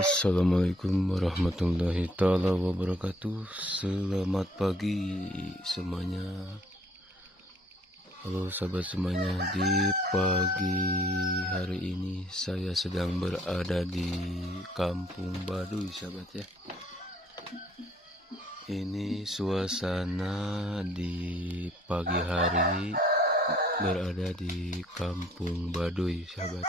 Assalamualaikum warahmatullahi ta'ala wabarakatuh. Selamat pagi semuanya. Halo sahabat semuanya. Di pagi hari ini saya sedang berada di Kampung Baduy sahabat ya. Ini suasana di pagi hari berada di Kampung Baduy sahabat.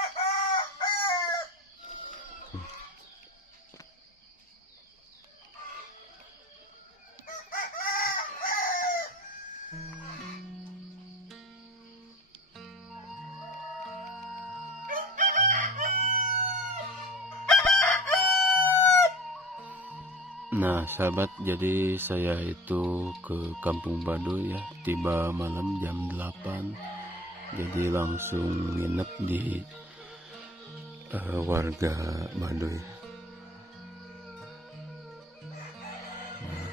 Nah sahabat, jadi saya itu ke Kampung Baduy ya, tiba malam jam 8. Jadi langsung nginep di warga Baduy. Nah,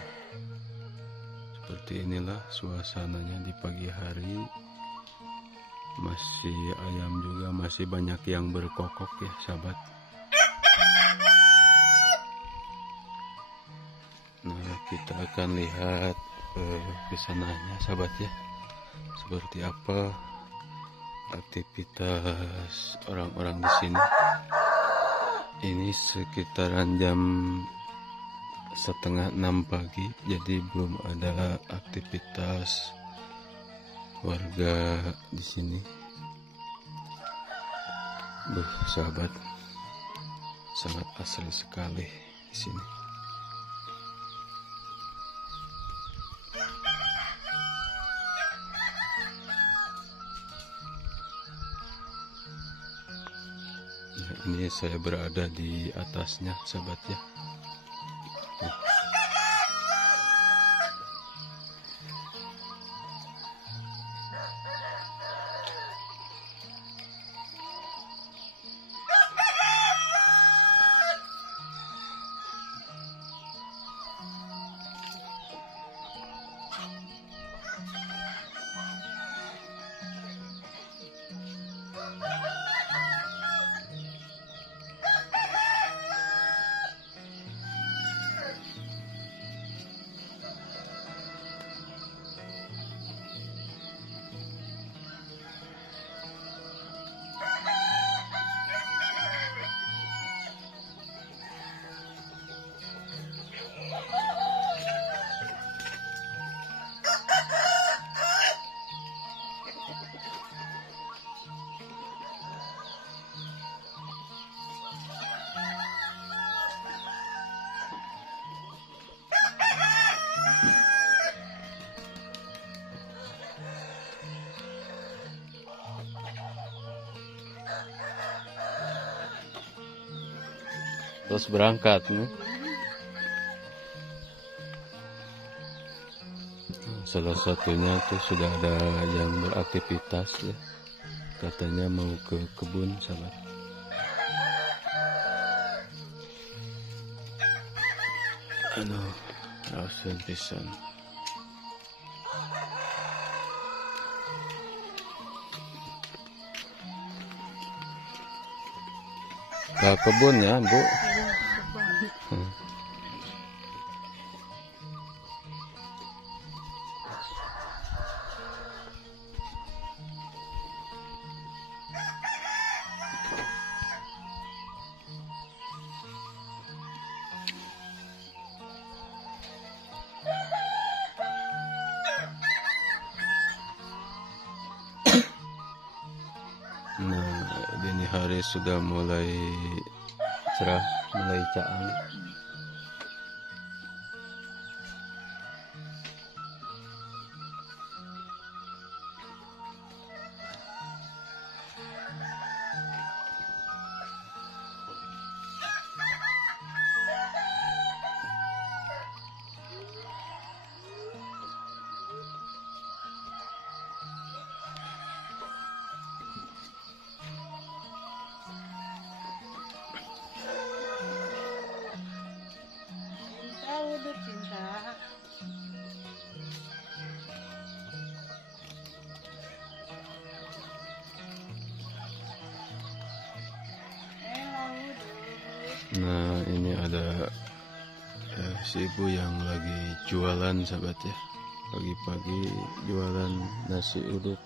seperti inilah suasananya di pagi hari. Masih ayam juga, masih banyak yang berkokok ya sahabat. Nah, kita akan lihat ke sananya sahabat ya, seperti apa aktivitas orang-orang di sini. Ini sekitaran jam 5:30 pagi, jadi belum ada aktivitas warga di sini. Sahabat, sangat asri sekali di sini. Nah, ini saya berada di atasnya sahabat ya. Terus berangkat nih. Salah satunya tuh sudah ada yang beraktivitas ya, katanya mau ke kebun sahabat. Aduh, rasen pisan. Ke kebun ya Bu. Nah, dini hari sudah mulai cerah, mulai caang. Nah, ini ada si ibu yang lagi jualan sahabat ya. Pagi-pagi jualan nasi uduk.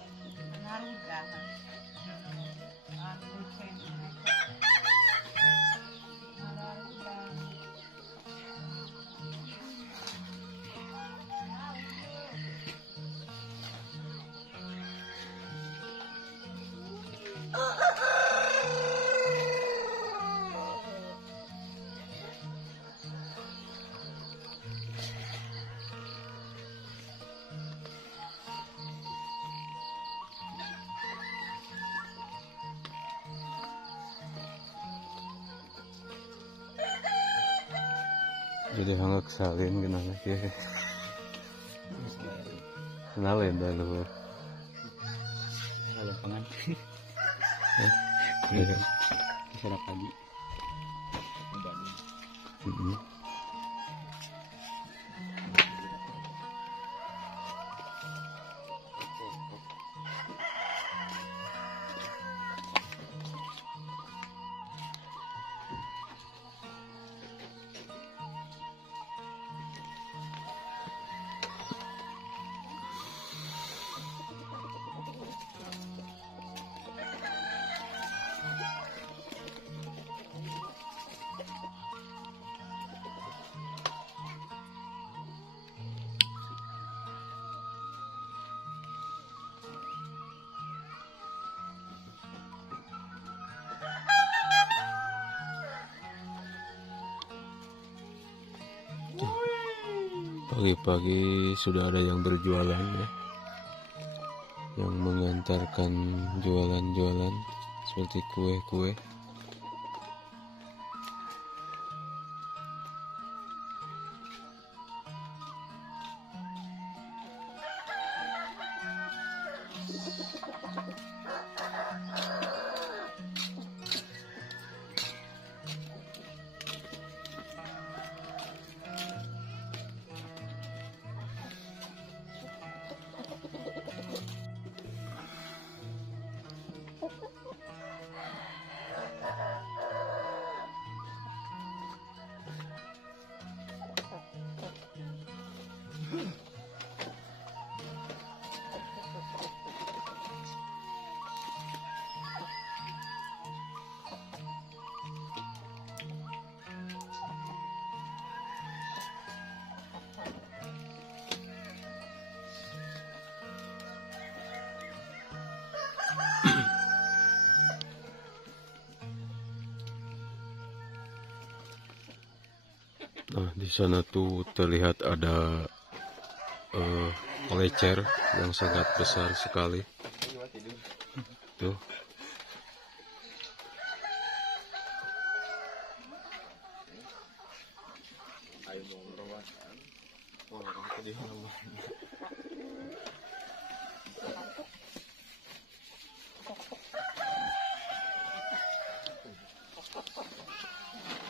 Jadi hangat salin kenapa ya? Kenalin dah luhur. Halo pangan. Iya. Kisah pagi. Pagi-pagi sudah ada yang berjualan ya, yang mengantarkan jualan-jualan seperti kue-kue. Nah, di sana tuh terlihat ada lecer yang sangat besar sekali. Tuh.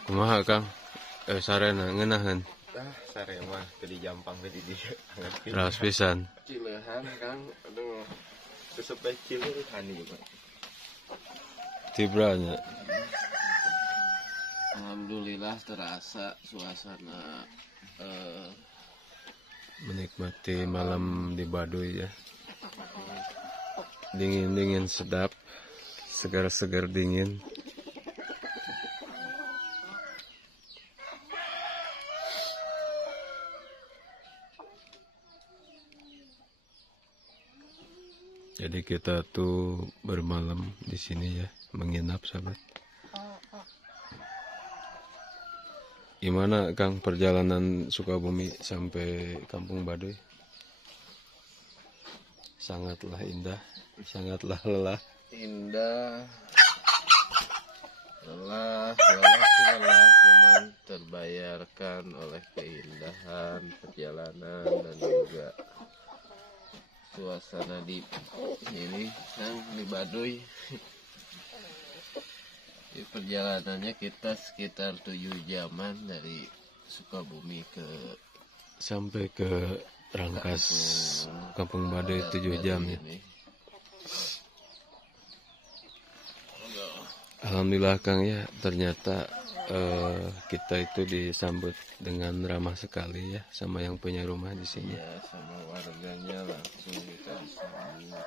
Kumaha Kang? Sarena ngeunaheun. Sare mah tadi jampang tadi dia. Raos pisan. Cilehan Kang, aduh. Sesepek cileun hani juga. Tibranya. Alhamdulillah terasa suasana Menikmati malam di Baduy ya. Dingin-dingin sedap, segar-segar dingin. Jadi kita tuh bermalam di sini ya, menginap sahabat. Gimana Kang perjalanan Sukabumi sampai Kampung Baduy? Sangatlah indah, sangatlah lelah. indah, lelah sih lelah, cuman terbayarkan oleh keindahan perjalanan dan juga suasana di sini kan di Baduy. Di perjalanannya kita sekitar 7 jaman dari Sukabumi Sampai ke Rangkas Kampung Baduy 7 jam ya. Alhamdulillah Kang ya, ternyata kita itu disambut dengan ramah sekali ya sama yang punya rumah di sini. Ya, sama warganya langsung kita disambut.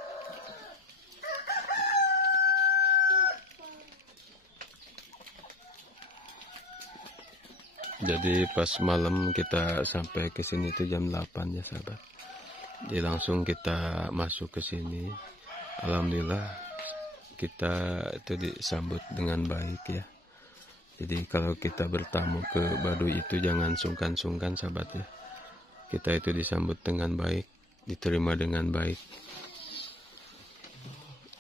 Jadi pas malam kita sampai ke sini itu jam 8 ya sahabat. Jadi langsung kita masuk ke sini. Alhamdulillah kita itu disambut dengan baik ya. Jadi kalau kita bertamu ke Baduy itu jangan sungkan-sungkan sahabat ya. Kita itu disambut dengan baik, diterima dengan baik.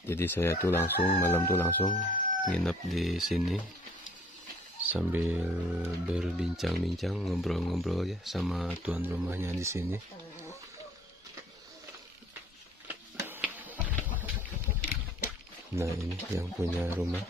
Jadi saya tuh langsung malam tuh langsung nginep di sini sambil berbincang-bincang, ngobrol-ngobrol ya sama tuan rumahnya di sini. Nah ini yang punya rumah.